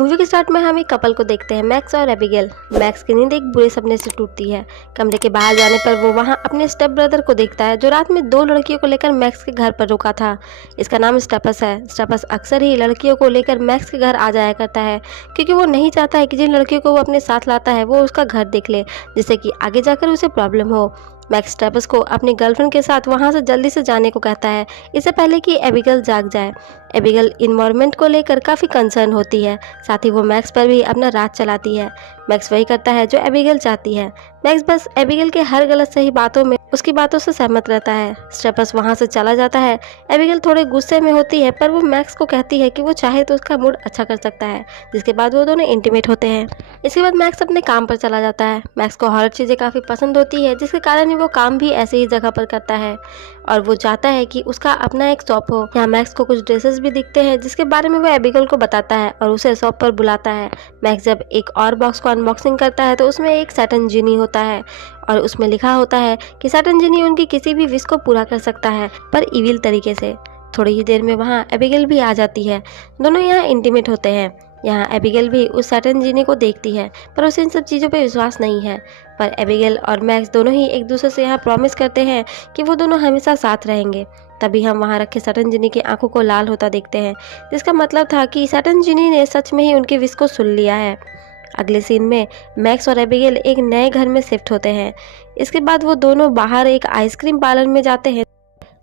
Movie के start में हम एक कपल को देखते हैं, मैक्स और एबिगेल। मैक्स की नींद एक बुरे सपने से टूटती है। कमरे के बाहर जाने पर वो वहाँ अपने स्टेप ब्रदर को देखता है, जो रात में 2 लड़कियों को लेकर मैक्स के घर पर रुका था। इसका नाम स्टेपस है। स्टेपस अक्सर ही लड़कियों को लेकर मैक्स के घर आ जाया करता है, क्योंकि वो नहीं चाहता है कि जिन लड़कियों को वो अपने साथ लाता है वो उसका घर देख ले, जिससे कि आगे जाकर उसे प्रॉब्लम हो। मैक्स स्टेपस को अपनी गर्लफ्रेंड के साथ वहाँ से जल्दी से जाने को कहता है, इससे पहले कि एबिगेल जाग जाए। एबिगेल इन्वायरमेंट को लेकर काफ़ी कंसर्न होती है, साथ ही वो मैक्स पर भी अपना राज चलाती है। मैक्स वही करता है जो एबिगेल चाहती है। मैक्स बस एबिगेल के हर गलत सही बातों में उसकी बातों से सहमत रहता है। स्टेपस वहाँ से चला जाता है। एबिगेल थोड़े गुस्से में होती है, पर वो मैक्स को कहती है कि वो चाहे तो उसका मूड अच्छा कर सकता है, जिसके बाद वो दोनों इंटीमेट होते हैं। इसके बाद मैक्स अपने काम पर चला जाता है। मैक्स को हॉरर चीज़ें काफ़ी पसंद होती है, जिसके कारण वो काम भी ऐसे ही जगह पर करता है और वो चाहता है कि उसका अपना एक शॉप हो। यहाँ मैक्स को कुछ ड्रेसेस भी दिखते हैं, जिसके बारे में वो एबिगेल को बताता है और उसे शॉप पर बुलाता है। मैक्स जब एक और बॉक्स को अनबॉक्सिंग करता है तो उसमें एक सैटर्न जिनी होता है और उसमें लिखा होता है कि सैटर्न जिनी उनकी किसी भी विश को पूरा कर सकता है, पर इविल तरीके से। थोड़ी ही देर में वहाँ एबिगेल भी आ जाती है। दोनों यहाँ इंटीमेट होते हैं। यहाँ एबिगेल भी उस सैटर्न जिनी को देखती है, पर उसे इन सब चीज़ों पे विश्वास नहीं है। पर एबिगेल और मैक्स दोनों ही एक दूसरे से यहाँ प्रॉमिस करते हैं कि वो दोनों हमेशा साथ रहेंगे। तभी हम वहाँ रखे सैटर्न जिनी की आंखों को लाल होता देखते हैं, जिसका मतलब था कि सैटर्न जिनी ने सच में ही उनकी विश को सुन लिया है। अगले सीन में मैक्स और एबिगेल एक नए घर में शिफ्ट होते हैं। इसके बाद वो दोनों बाहर एक आइसक्रीम पार्लर में जाते हैं,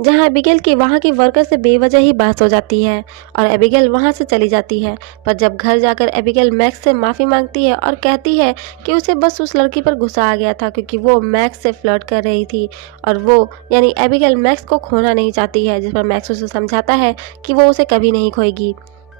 जहां एबिगेल की वहां की वर्कर से बेवजह ही बहस हो जाती है और एबिगेल वहां से चली जाती है। पर जब घर जाकर एबिगेल मैक्स से माफ़ी मांगती है और कहती है कि उसे बस उस लड़की पर गुस्सा आ गया था, क्योंकि वो मैक्स से फ्लर्ट कर रही थी और वो यानी एबिगेल मैक्स को खोना नहीं चाहती है, जिस पर मैक्स उसे समझाता है कि वो उसे कभी नहीं खोएगी।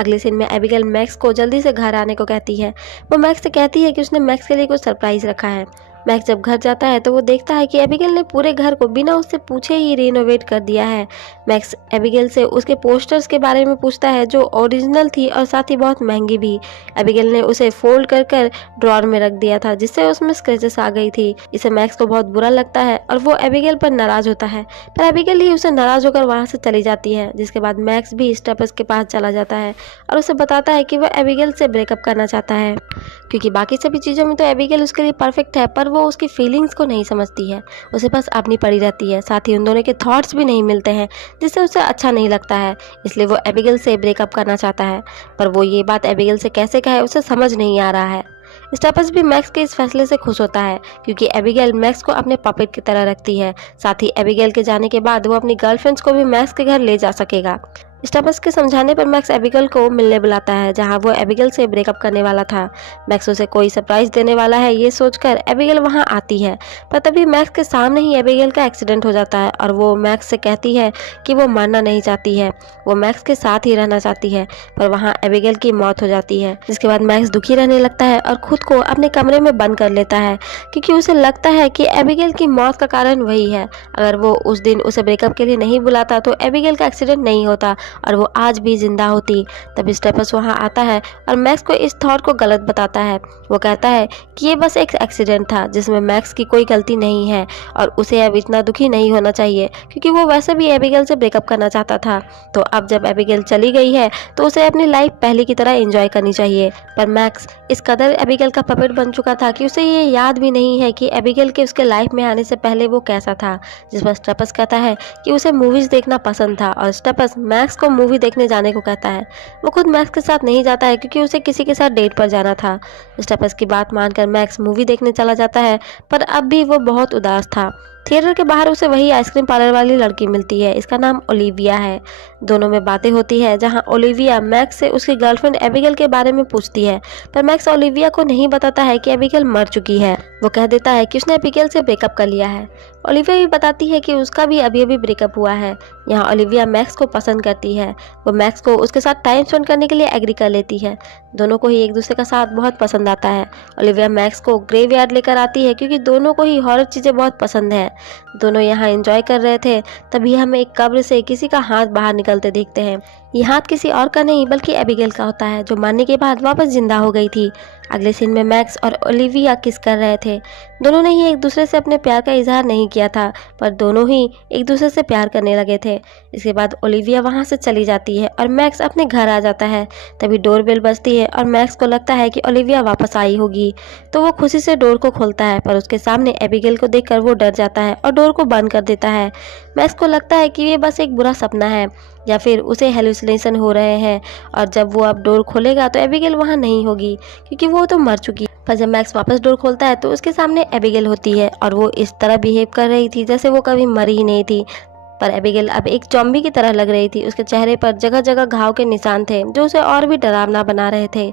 अगले सीन में एबिगेल मैक्स को जल्दी से घर आने को कहती है। वो मैक्स से कहती है कि उसने मैक्स के लिए कुछ सरप्राइज़ रखा है। मैक्स जब घर जाता है तो वो देखता है कि एबिगेल ने पूरे घर को बिना उससे पूछे ही रिनोवेट कर दिया है। मैक्स एबिगेल से उसके पोस्टर्स के बारे में पूछता है, जो ओरिजिनल थी और साथ ही बहुत महंगी भी। एबिगेल ने उसे फोल्ड कर कर ड्रॉर में रख दिया था, जिससे उसमें स्क्रैचेस आ गई थी। इसे मैक्स को बहुत बुरा लगता है और वो एबिगेल पर नाराज होता है, पर एबिगेल ही उसे नाराज होकर वहाँ से चली जाती है। जिसके बाद मैक्स भी स्टेपस के पास चला जाता है और उसे बताता है कि वह एबिगेल से ब्रेकअप करना चाहता है, क्योंकि बाकी सभी चीज़ों में तो एबिगेल उसके लिए परफेक्ट है, पर वो उसकी फीलिंग्स को नहीं समझती है। उसे बस अपनी पड़ी रहती है। साथ ही उन दोनों के थॉट्स भी नहीं मिलते हैं, जिससे उसे अच्छा नहीं लगता है। इसलिए वो एबिगेल से ब्रेकअप करना चाहता है, पर वो ये बात एबिगेल से कैसे कहे उसे समझ नहीं आ रहा है। स्टेपस भी मैक्स के इस फैसले से खुश होता है, क्योंकि एबिगेल मैक्स को अपने पपेट की तरह रखती है। साथ ही एबिगेल के जाने के बाद वो अपनी गर्लफ्रेंड्स को भी मैक्स के घर ले जा सकेगा। स्टेपस के समझाने पर मैक्स एबिगेल को मिलने बुलाता है, जहां वो एबिगेल से ब्रेकअप करने वाला था। मैक्स उसे कोई सरप्राइज देने वाला है, ये सोचकर एबिगेल वहां आती है, पर तभी मैक्स के सामने ही एबिगेल का एक्सीडेंट हो जाता है और वो मैक्स से कहती है कि वो मरना नहीं चाहती है, वो मैक्स के साथ ही रहना चाहती है। पर वहाँ एबिगेल की मौत हो जाती है। जिसके बाद मैक्स दुखी रहने लगता है और खुद को अपने कमरे में बंद कर लेता है, क्योंकि उसे लगता है कि एबिगेल की मौत का कारण वही है। अगर वो उस दिन उसे ब्रेकअप के लिए नहीं बुलाता तो एबिगेल का एक्सीडेंट नहीं होता और वो आज भी जिंदा होती। तभी स्टेपस वहाँ आता है और मैक्स को इस थॉट को गलत बताता है। वो कहता है कि ये बस एक एक्सीडेंट था, जिसमें मैक्स की कोई गलती नहीं है और उसे अब इतना दुखी नहीं होना चाहिए, क्योंकि वो वैसे भी एबिगेल से ब्रेकअप करना चाहता था। तो अब जब एबिगेल चली गई है तो उसे अपनी लाइफ पहले की तरह एंजॉय करनी चाहिए। पर मैक्स इस कदर एबिगेल का पपेट बन चुका था कि उसे ये याद भी नहीं है कि एबिगेल के उसके लाइफ में आने से पहले वो कैसा था। जिस पर स्टेपस कहता है कि उसे मूवीज देखना पसंद था और स्टेपस मैक्स को मूवी देखने जाने को कहता है। वो खुद मैक्स के साथ नहीं जाता है, क्योंकि उसे किसी के साथ डेट पर जाना था। स्टेपस की बात मानकर मैक्स मूवी देखने चला जाता है, पर अब भी वो बहुत उदास था। थिएटर के बाहर उसे वही आइसक्रीम पार्लर वाली लड़की मिलती है। इसका नाम ओलिविया है। दोनों में बातें होती है, जहां ओलिविया मैक्स से उसकी गर्लफ्रेंड एबिगेल के बारे में पूछती है, पर मैक्स ओलिविया को नहीं बताता है कि एबिगेल मर चुकी है। वो कह देता है कि उसने एबिगेल से ब्रेकअप कर लिया है। ओलिविया भी बताती है कि उसका भी अभी अभी ब्रेकअप हुआ है। यहाँ ओलिविया मैक्स को पसंद करती है। वो मैक्स को उसके साथ टाइम स्पेंड करने के लिए एग्री कर लेती है। दोनों को ही एक दूसरे का साथ बहुत पसंद आता है। ओलिविया मैक्स को ग्रेवयार्ड लेकर आती है, क्योंकि दोनों को ही हॉरर चीज़ें बहुत पसंद है। दोनों यहाँ एंजॉय कर रहे थे, तभी हमें एक कब्र से किसी का हाथ बाहर निकलते देखते हैं। ये हाथ किसी और का नहीं बल्कि एबिगेल का होता है, जो मरने के बाद वापस जिंदा हो गई थी। अगले सीन में मैक्स और ओलिविया किस कर रहे थे। दोनों ने ही एक दूसरे से अपने प्यार का इजहार नहीं किया था, पर दोनों ही एक दूसरे से प्यार करने लगे थे। इसके बाद ओलिविया वहाँ से चली जाती है और मैक्स अपने घर आ जाता है। तभी डोरबेल बजती है और मैक्स को लगता है कि ओलिविया वापस आई होगी, तो वो खुशी से डोर को खोलता है, पर उसके सामने एबिगेल को देखकर वो डर जाता है और डोर को बंद कर देता है। मैक्स को लगता है कि ये बस एक बुरा सपना है या फिर उसे हेलुसिनेशन हो रहे हैं, और जब वो अब डोर खोलेगा तो एबिगेल वहाँ नहीं होगी क्योंकि वो तो मर चुकी। पर जब मैक्स वापस डोर खोलता है तो उसके सामने एबिगेल होती है और वो इस तरह बिहेव कर रही थी जैसे वो कभी मरी ही नहीं थी। पर एबिगेल अब एक ज़ॉम्बी की तरह लग रही थी। उसके चेहरे पर जगह जगह घाव के निशान थे जो उसे और भी डरावना बना रहे थे।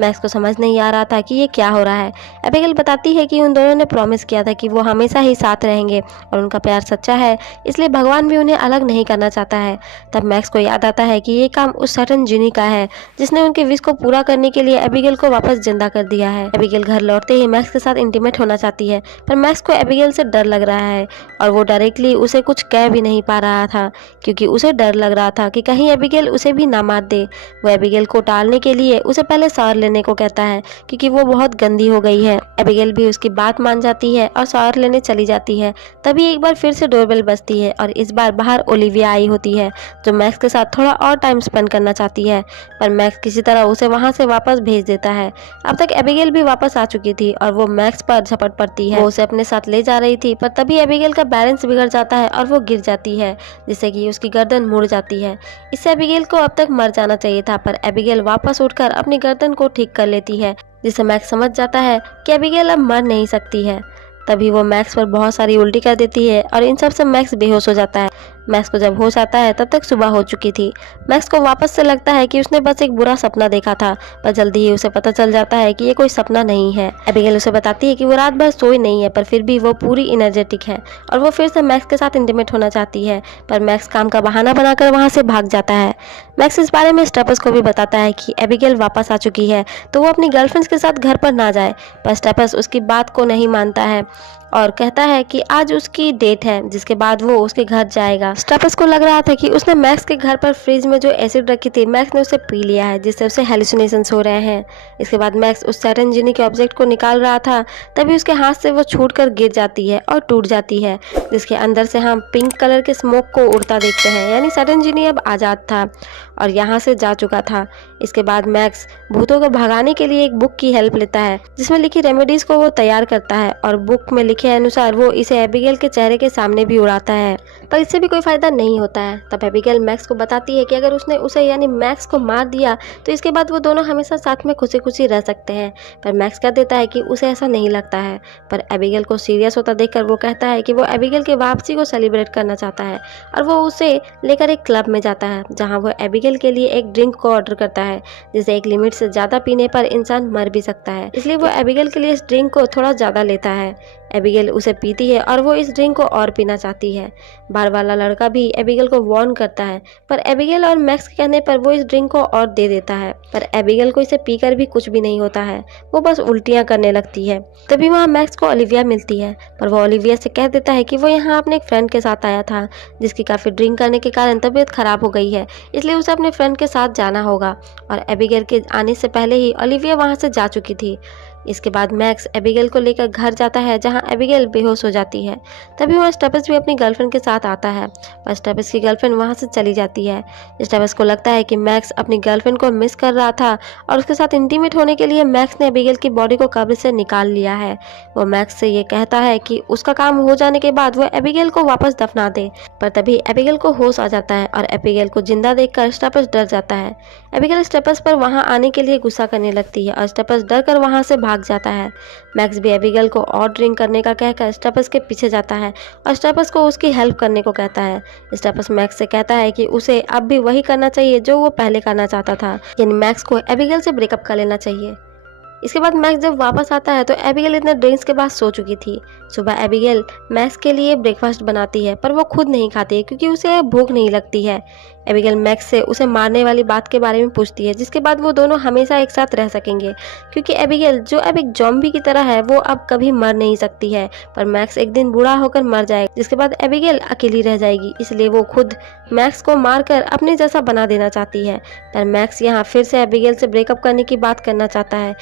मैक्स को समझ नहीं आ रहा था कि ये क्या हो रहा है। एबिगेल बताती है कि उन दोनों ने प्रॉमिस किया था कि वो हमेशा ही साथ रहेंगे और उनका प्यार सच्चा है, इसलिए भगवान भी उन्हें अलग नहीं करना चाहता है। तब मैक्स को याद आता है कि ये काम उस सैटर्न जिनी का है जिसने उनके विश को पूरा करने के लिए एबिगेल को वापस जिंदा कर दिया है। एबिगेल घर लौटते ही मैक्स के साथ इंटीमेट होना चाहती है, पर मैक्स को एबिगेल से डर लग रहा है और वो डायरेक्टली उसे कुछ कह भी नहीं पा रहा था क्योंकि उसे डर लग रहा था कि कहीं एबिगेल उसे भी ना मार दे। वो एबिगेल को टालने के लिए उसे पहले शावर लेने को कहता है क्योंकि वो बहुत गंदी हो गई है। एबिगेल भी उसकी बात मान जाती है और शावर लेने चली जाती है। तभी एक बार फिर से डोरबेल बजती है और इस बार बाहर ओलिविया आई होती है जो मैक्स के साथ थोड़ा और टाइम स्पेंड करना चाहती है, पर मैक्स किसी तरह उसे वहां से वापस भेज देता है। अब तक एबिगेल भी वापस आ चुकी थी और वो मैक्स पर झपट पड़ती है। वो उसे अपने साथ ले जा रही थी, पर तभी एबिगेल का बैलेंस बिगड़ जाता है और वो गिर जाती है जिससे कि उसकी गर्दन मुड़ जाती है। इससे एबिगेल को अब तक मर जाना चाहिए था, पर एबिगेल वापस उठकर अपनी गर्दन को ठीक कर लेती है जिससे मैक्स समझ जाता है कि एबिगेल अब मर नहीं सकती है। तभी वो मैक्स पर बहुत सारी उल्टी कर देती है और इन सब से मैक्स बेहोश हो जाता है। मैक्स को जब होश आता है तब तक सुबह हो चुकी थी। मैक्स को वापस से लगता है कि उसने बस एक बुरा सपना देखा था, पर जल्दी ही उसे पता चल जाता है कि ये कोई सपना नहीं है। एबिगेल उसे बताती है कि वो रात भर सोई नहीं है, पर फिर भी वो पूरी एनर्जेटिक है और वो फिर से मैक्स के साथ इंटीमेट होना चाहती है, पर मैक्स काम का बहाना बनाकर वहाँ से भाग जाता है। मैक्स इस बारे में स्टेपस को भी बताता है कि एबिगेल वापस आ चुकी है तो वो अपनी गर्लफ्रेंड्स के साथ घर पर ना जाए, पर स्टेपस उसकी बात को नहीं मानता है और कहता है कि आज उसकी डेट है जिसके बाद वो उसके घर जाएगा। स्टेपस को लग रहा था कि उसने मैक्स के घर पर फ्रिज में जो एसिड रखी थी मैक्स ने उसे पी लिया है जिससे उसे हेलुसिनेशंस हो रहे हैं। इसके बाद मैक्स उस सैटर्न जिनी के ऑब्जेक्ट को निकाल रहा था, तभी उसके हाथ से वो छूटकर गिर जाती है और टूट जाती है जिसके अंदर से हम पिंक कलर के स्मोक को उड़ता देखते हैं, यानी सैटर्न जिनी अब आज़ाद था और यहाँ से जा चुका था। इसके बाद मैक्स भूतों को भगाने के लिए एक बुक की हेल्प लेता है जिसमें लिखी रेमेडीज को वो तैयार करता है और बुक में लिखे अनुसार वो इसे एबिगेल के चेहरे के सामने भी उड़ाता है, पर इससे भी कोई फायदा नहीं होता है। तब एबिगेल मैक्स को बताती है कि अगर उसने उसे यानी मैक्स को मार दिया तो इसके बाद वो दोनों हमेशा साथ में खुशी खुशी रह सकते हैं, पर मैक्स कह देता है कि उसे ऐसा नहीं लगता है। पर एबिगेल को सीरियस होता देखकर वो कहता है कि वो एबिगेल की वापसी को सेलिब्रेट करना चाहता है और वो उसे लेकर एक क्लब में जाता है जहाँ वो एबिगेल के लिए एक ड्रिंक को ऑर्डर करता है जिसे एक लिमिट से ज़्यादा पीने पर इंसान मर भी सकता है, इसलिए वो एबिगेल के लिए इस ड्रिंक को थोड़ा ज़्यादा लेता है। एबिगेल उसे पीती है और वो इस ड्रिंक को और पीना चाहती है। बार वाला लड़का भी एबिगेल को वार्न करता है, पर एबिगेल और मैक्स के कहने पर वो इस ड्रिंक को और दे देता है, पर एबिगेल को इसे पीकर भी कुछ भी नहीं होता है, वो बस उल्टियाँ करने लगती है। तभी वहाँ मैक्स को ओलिविया मिलती है, पर वो ओलिविया से कह देता है कि वो यहाँ अपने एक फ्रेंड के साथ आया था जिसकी काफ़ी ड्रिंक करने के कारण तबीयत खराब हो गई है, इसलिए उसे अपने फ्रेंड के साथ जाना होगा। और एबिगेल के आने से पहले ही ओलिविया वहाँ से जा चुकी थी। इसके बाद मैक्स एबिगेल को लेकर घर जाता है जहां एबिगेल बेहोश हो जाती है। तभी वहाँ स्टेपस भी अपनी गर्लफ्रेंड के साथ आता है, पर स्टेपस की गर्लफ्रेंड वहाँ से चली जाती है। स्टेपस को लगता है कि मैक्स अपनी गर्लफ्रेंड को मिस कर रहा था और उसके साथ इंटीमेट होने के लिए मैक्स ने एबिगेल की बॉडी को कब्र से निकाल लिया है। वो मैक्स से ये कहता है कि उसका काम हो जाने के बाद वो एबिगेल को वापस दफना दे, पर तभी एबिगेल को होश आ जाता है और एबिगेल को जिंदा देखकर स्टेपस डर जाता है। एबिगेल स्टेपस पर वहाँ आने के लिए गुस्सा करने लगती है और स्टेपस डर कर वहाँ से भाग जाता है। मैक्स भी एबिगेल को और ड्रिंक करने का कहकर स्टेपस के पीछे जाता है और स्टेपस को उसकी हेल्प करने को कहता है। स्टेपस मैक्स से कहता है कि उसे अब भी वही करना चाहिए जो वो पहले करना चाहता था, यानी मैक्स को एबिगेल से ब्रेकअप कर लेना चाहिए। इसके बाद मैक्स जब वापस आता है तो एबिगेल इतने ड्रिंक्स के बाद सो चुकी थी। सुबह एबिगेल मैक्स के लिए ब्रेकफास्ट बनाती है, पर वो खुद नहीं खाती है क्योंकि उसे भूख नहीं लगती है। एबिगेल मैक्स से उसे मारने वाली बात के बारे में पूछती है जिसके बाद वो दोनों हमेशा एक साथ रह सकेंगे, क्योंकि एबिगेल जो अब एक ज़ॉम्बी की तरह है वो अब कभी मर नहीं सकती है, पर मैक्स एक दिन बूढ़ा होकर मर जाएगा जिसके बाद एबिगेल अकेली रह जाएगी, इसलिए वो खुद मैक्स को मारकर अपने जैसा बना देना चाहती है। पर मैक्स यहाँ फिर से एबिगेल से ब्रेकअप करने की बात करना चाहता है।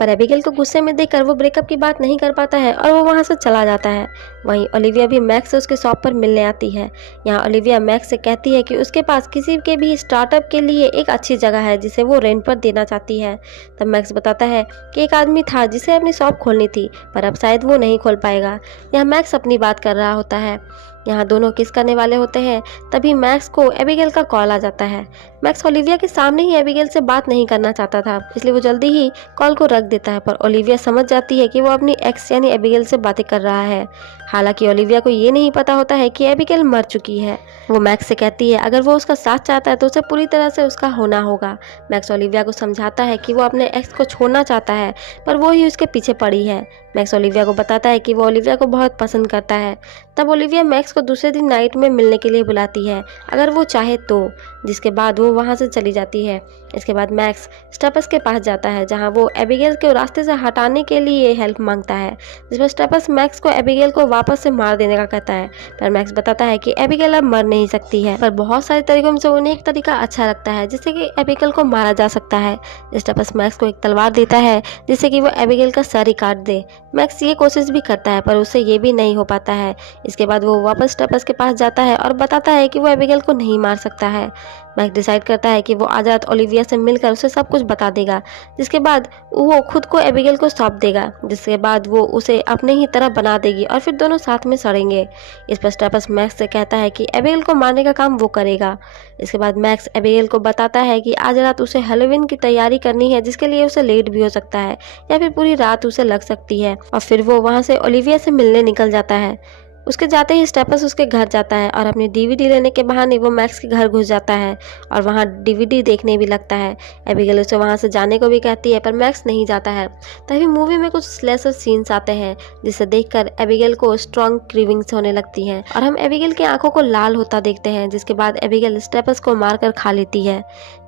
पर एबिगेल को गुस्से में देखकर वो ब्रेकअप की बात नहीं कर पाता है और वो वहाँ से चला जाता है। वहीं ओलिविया भी मैक्स से उसके शॉप पर मिलने आती है। यहाँ ओलिविया मैक्स से कहती है कि उसके पास किसी के भी स्टार्टअप के लिए एक अच्छी जगह है जिसे वो रेंट पर देना चाहती है। तब मैक्स बताता है कि एक आदमी था जिसे अपनी शॉप खोलनी थी, पर अब शायद वो नहीं खोल पाएगा। यहाँ मैक्स अपनी बात कर रहा होता है। यहाँ दोनों किस करने वाले होते हैं, तभी मैक्स को एबिगेल का कॉल आ जाता है। मैक्स ओलिविया के सामने ही एबिगेल से बात नहीं करना चाहता था, इसलिए वो जल्दी ही कॉल को रख देता है। पर ओलिविया समझ जाती है कि वो अपनी एक्स यानी एबिगेल से बातें कर रहा है। हालांकि ओलिविया को ये नहीं पता होता है कि एबिगेल मर चुकी है। वो मैक्स से कहती है अगर वो उसका साथ चाहता है तो उसे पूरी तरह से उसका होना होगा। मैक्स ओलिविया को समझाता है कि वो अपने एक्स को छोड़ना चाहता है, पर वो ही उसके पीछे पड़ी है। मैक्स ओलिविया को बताता है कि वो ओलिविया को बहुत पसंद करता है। तब ओलिविया मैक्स को दूसरे दिन नाइट में मिलने के लिए बुलाती है, अगर वो चाहे तो, जिसके बाद वो वहाँ से चली जाती है। इसके बाद मैक्स स्टेपस के पास जाता है, जहाँ वो एबिगेल को रास्ते से हटाने के लिए हेल्प मांगता है, जिसमें स्टेपस मैक्स को एबिगेल को वापस से मार देने का कहता है। पर मैक्स बताता है कि एबिगेल अब मर नहीं सकती है, पर बहुत सारे तरीकों में से उन्हें एक तरीका अच्छा लगता है जिससे कि एबिगेल को मारा जा सकता है। स्टेपस मैक्स को एक तलवार देता है जिससे कि वो एबिगेल का सर ही काट दे। मैक्स ये कोशिश भी करता है पर उससे ये भी नहीं हो पाता है। इसके बाद वो वापस स्टेपस के पास जाता है और बताता है कि वो एबिगेल को नहीं मार सकता है। मैक्स डिसाइड करता है कि वो आज रात ओलिविया से मिलकर उसे सब कुछ बता देगा, जिसके बाद वो खुद को एबिगेल को सौंप देगा, जिसके बाद वो उसे अपने ही तरह बना देगी और फिर दोनों साथ में सड़ेंगे। इस पर स्टेपस मैक्स से कहता है कि एबिगेल को मारने का काम वो करेगा। इसके बाद मैक्स एबिगेल को बताता है कि आज रात उसे हैलोवीन की तैयारी करनी है, जिसके लिए उसे लेट भी हो सकता है या फिर पूरी रात उसे लग सकती है। और फिर वो वहाँ से ओलिविया से मिलने निकल जाता है। उसके जाते ही स्टेपस उसके घर जाता है और अपनी डीवीडी लेने के बहाने वो मैक्स के घर घुस जाता है और वहाँ डीवीडी देखने भी लगता है। एबिगेल उसे वहाँ से जाने को भी कहती है, पर मैक्स नहीं जाता है। तभी मूवी में कुछ स्लेशर सीन्स आते हैं जिसे देखकर एबिगेल को स्ट्रॉन्ग क्रीविंग्स होने लगती हैं और हम एबिगेल की आंखों को लाल होता देखते हैं, जिसके बाद एबिगेल स्टेपस को मारकर खा लेती है।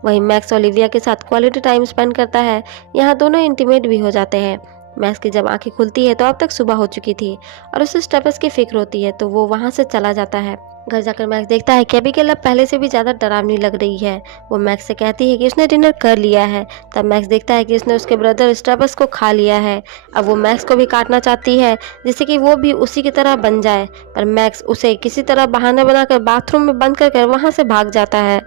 वहीं मैक्स ओलिविया के साथ क्वालिटी टाइम स्पेंड करता है। यहाँ दोनों इंटीमेट भी हो जाते हैं। मैक्स की जब आंखें खुलती है तो अब तक सुबह हो चुकी थी और उसे स्टेपस की फिक्र होती है, तो वो वहाँ से चला जाता है। घर जाकर मैक्स देखता है कि एबिगेल अब पहले से भी ज़्यादा डरावनी लग रही है। वो मैक्स से कहती है कि उसने डिनर कर लिया है। तब मैक्स देखता है कि उसने उसके ब्रदर स्टेपस को खा लिया है। अब वो मैक्स को भी काटना चाहती है जिससे कि वो भी उसी की तरह बन जाए, पर मैक्स उसे किसी तरह बहाना बनाकर बाथरूम में बंद कर वहाँ से भाग जाता है।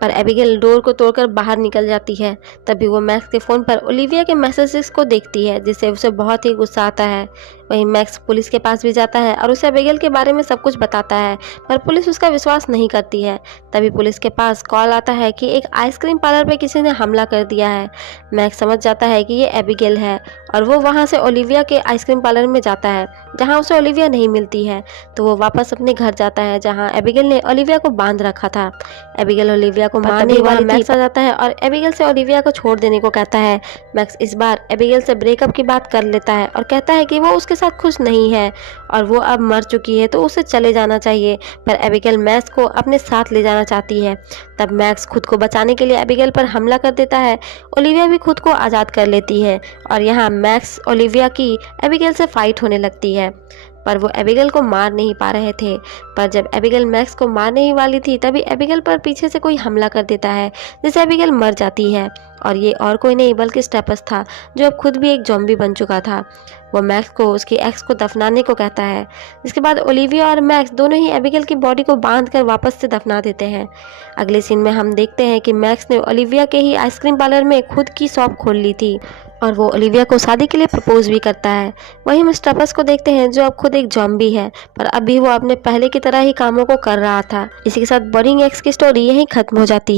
पर एबिगेल डोर को तोड़कर बाहर निकल जाती है। तभी वो मैक्स के फ़ोन पर ओलिविया के मैसेजेस को देखती है, जिससे उसे बहुत ही गुस्सा आता है। वहीं मैक्स पुलिस के पास भी जाता है और उसे एबिगेल के बारे में सब कुछ बताता है, पर पुलिस उसका विश्वास नहीं करती है। तभी पुलिस के पास कॉल आता है कि एक आइसक्रीम पार्लर पर किसी ने हमला कर दिया है। मैक्स समझ जाता है कि ये एबिगेल है और वो वहाँ से ओलिविया के आइसक्रीम पार्लर में जाता है, जहाँ उसे ओलिविया नहीं मिलती है। तो वो वापस अपने घर जाता है, जहाँ एबिगेल ने ओलिविया को बांध रखा था। एबिगेल ओलिविया को मारने वाली मैक्स आ जाता है और एबिगेल से ओलिविया को छोड़ देने को कहता है। मैक्स इस बार एबिगेल से ब्रेकअप की बात कर लेता है और कहता है कि वो उसके साथ खुश नहीं है और वो अब मर चुकी है, तो उसे चले जाना चाहिए। पर एबिगेल मैक्स को अपने साथ ले जाना चाहती है। तब मैक्स खुद को बचाने के लिए एबिगेल पर हमला कर देता है। ओलिविया भी खुद को आज़ाद कर लेती है और यहाँ मैक्स ओलिविया की एबिगेल से फाइट होने लगती है, पर वो एबिगेल को मार नहीं पा रहे थे। पर जब एबिगेल मैक्स को मारने ही वाली थी, तभी एबिगेल पर पीछे से कोई हमला कर देता है, जिससे एबिगेल मर जाती है। और ये और कोई नहीं बल्कि स्टेपस था, जो अब खुद भी एक ज़ॉम्बी बन चुका था। वो मैक्स को उसकी एक्स को दफनाने को कहता है। जिसके बाद ओलिविया और मैक्स दोनों ही एबिगेल की बॉडी को बांधकर वापस से दफना देते हैं। अगले सीन में हम देखते हैं कि मैक्स ने ओलिविया के ही आइसक्रीम पार्लर में खुद की शॉप खोल ली थी और वो ओलिविया को शादी के लिए प्रपोज भी करता है। वहीं हम स्टेपस को देखते हैं, जो अब खुद एक ज़ॉम्बी है, पर अभी वो अपने पहले की तरह ही कामों को कर रहा था। इसी के साथ बोरिंग एक्स की स्टोरी यहीं खत्म हो जाती है।